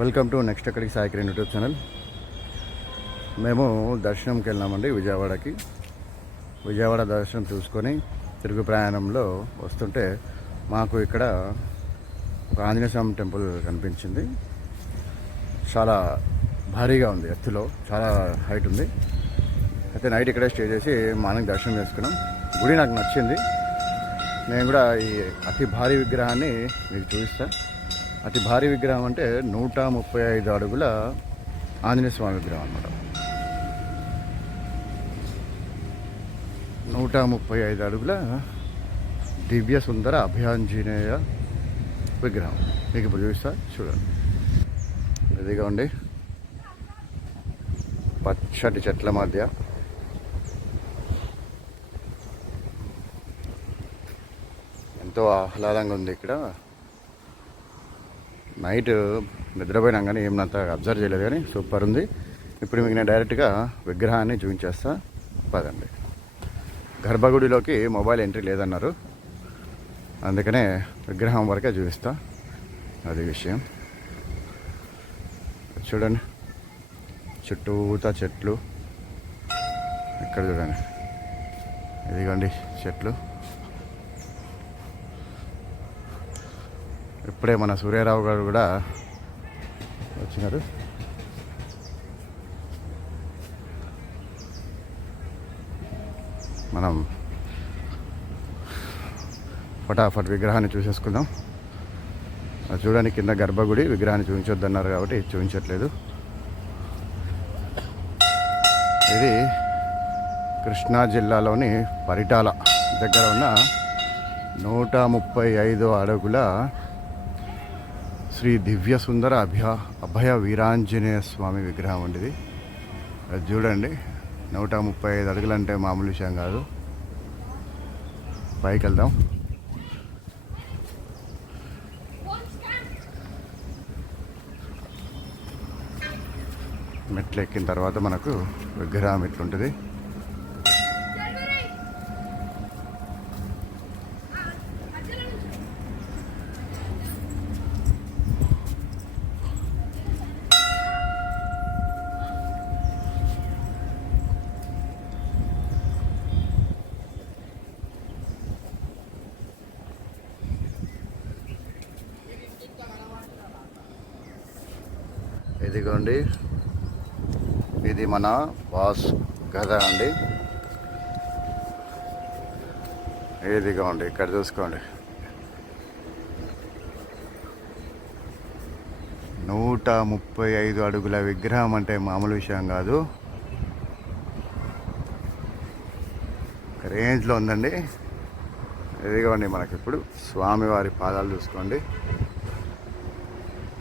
Welcome to next అక్కడికి Sai YouTube channel. మేము దర్శనంకి వెళ్ళామండి విజయవాడకి. విజయవాడ దర్శనం చూసుకొని తిరుగు ప్రయాణంలో వస్తుంటే మాకు ఇక్కడ ఒక ఆంజనేయ స్వామి టెంపుల్ కనిపించింది. చాలా భారీగా ఉంది ఎత్తులో చాలా హైట్ ఉంది. అయితే నైట్ ఇక్కడే స్టే చేసి మార్నింగ్ దర్శనం చేసుకున్నాం. గుడి నాకు నచ్చింది. నేను కూడా ఈ అతి భారీ విగ్రహాన్ని మీకు చూపిస్తాను అతి భారీ విగ్రహం అంటే నూట ముప్పై ఐదు అడుగుల ఆంజనేయ స్వామి విగ్రహం అన్నమాట. నూట ముప్పై ఐదు అడుగుల దివ్య సుందర అభయాంజనేయ విగ్రహం. మీకు ఇప్పుడు చూపిస్తా చూడండి. ఇదిగా ఉండి పచ్చటి చెట్ల మధ్య ఎంతో ఆహ్లాదంగా ఉంది ఇక్కడ. నైట్ నిద్రపోయినాం కానీ ఏమంత అబ్జర్వ్ చేయలేదు కానీ సూపర్ ఉంది. ఇప్పుడు మీకు నేను డైరెక్ట్గా విగ్రహాన్ని చూపించేస్తా. పదండి. గర్భగుడిలోకి మొబైల్ ఎంట్రీ లేదన్నారు. అందుకనే విగ్రహం వరకే చూపిస్తా. అది విషయం. చూడండి. చుట్టూతా చెట్లు. ఇక్కడ చూడండి. ఇదిగోండి చెట్లు. ఇప్పుడే మన సూర్యారావు గారు కూడా వచ్చినారు. మనం ఫటాఫట్ విగ్రహాన్ని చూసేసుకుందాం. అది చూడడానికి కింద గర్భగుడి విగ్రహాన్ని చూపించొద్దన్నారు కాబట్టి చూపించట్లేదు. ఇది కృష్ణా జిల్లాలోని పరిటాల దగ్గర ఉన్న నూట ముప్పై ఐదు అడుగుల శ్రీ దివ్య సుందర అభయ అభయ వీరాంజనేయ స్వామి విగ్రహం అండి అది చూడండి నూట ముప్పై ఐదు అడుగులు అంటే మామూలు విషయం కాదు. పైకి వెళ్దాం. మెట్లు ఎక్కిన తర్వాత మనకు విగ్రహం ఇట్లుంటుంది. ఇదిగోండి. ఇది మన బాస్ గద అండి. ఇదిగోండి ఇక్కడ చూసుకోండి. నూట ముప్పై ఐదు అడుగుల విగ్రహం అంటే మామూలు విషయం కాదు. రేంజ్లో ఉందండి. ఇదిగోండి మనకి ఇప్పుడు స్వామివారి పాదాలు చూసుకోండి.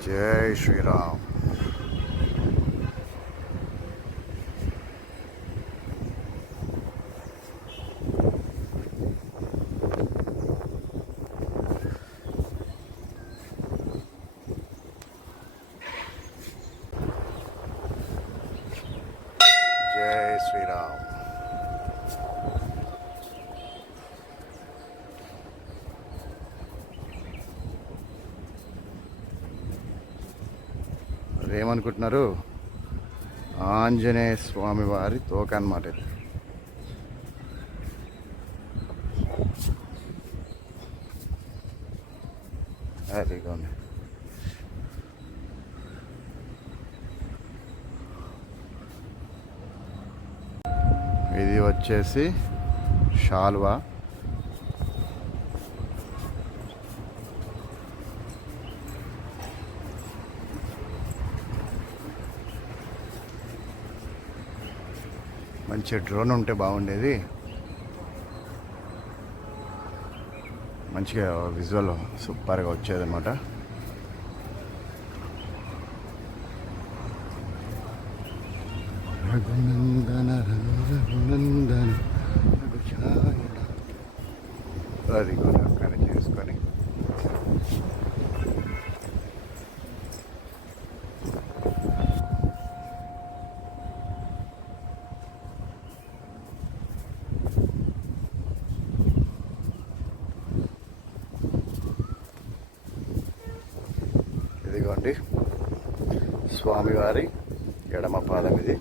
జై శ్రీరామ్. జై శ్రీరామ్. ఏమనుకుంటున్నారు ఆంజనేయ స్వామి వారి తోక అన్నమాట ఇది. అదిగోండి. ఇది వచ్చేసి షాల్వా. మంచి డ్రోన్ ఉంటే బాగుండేది. మంచిగా విజువల్ సూపర్గా వచ్చేదన్నమాట. రఘునందన రఘునందన అది కూడా అక్కడ చేసుకొని. ఇదిగోండి. స్వామివారి ఎడమ పాదం ఇది.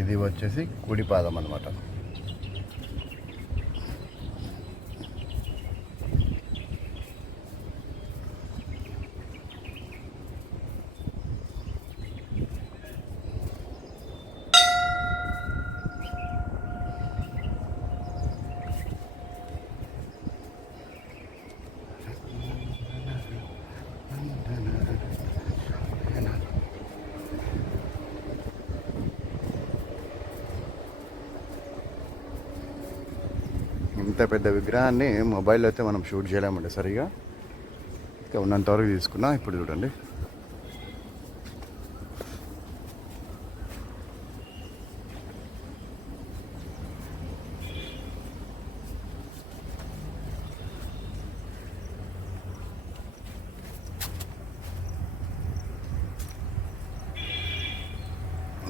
ఇది వచ్చేసి కుడిపాదం అనమాట ఇంత పెద్ద విగ్రహాన్ని మొబైల్లో అయితే మనం షూట్ చేయలేమండి సరిగా. ఇంకా ఉన్నంత వరకు తీసుకున్నా ఇప్పుడు చూడండి.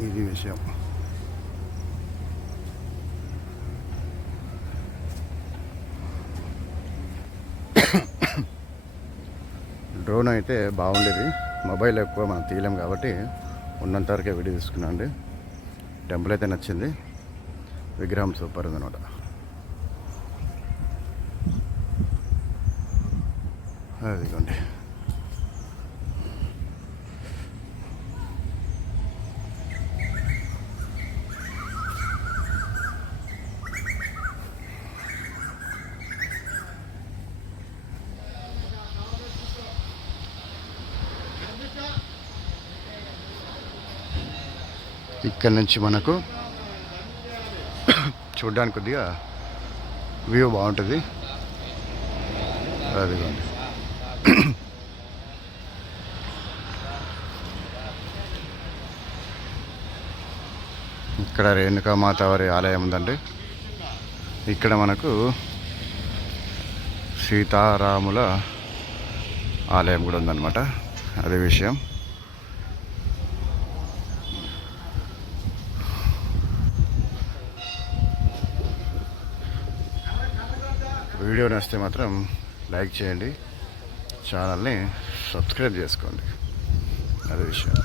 ఇది విషయం. డ్రోన్ అయితే బాగుండేది. మొబైల్ ఎక్కువ మనం తీయలేం కాబట్టి ఉన్నంత వరకే వీడియో తీసుకున్నాం అండి. టెంపుల్ అయితే నచ్చింది. విగ్రహం సూపర్ ఉందన్నమాట. అదిగోండి. ఇక్కడ నుంచి మనకు చూడడానికి కొద్దిగా వ్యూ బాగుంటుంది. అదిగోండి. ఇక్కడ రేణుకామాత వారి ఆలయం ఉందండి. ఇక్కడ మనకు సీతారాముల ఆలయం కూడా ఉందన్నమాట. అదే విషయం. వీడియో నచ్చితే మాత్రం లైక్ చేయండి. ఛానల్ని సబ్స్క్రైబ్ చేసుకోండి. అదే విషయం.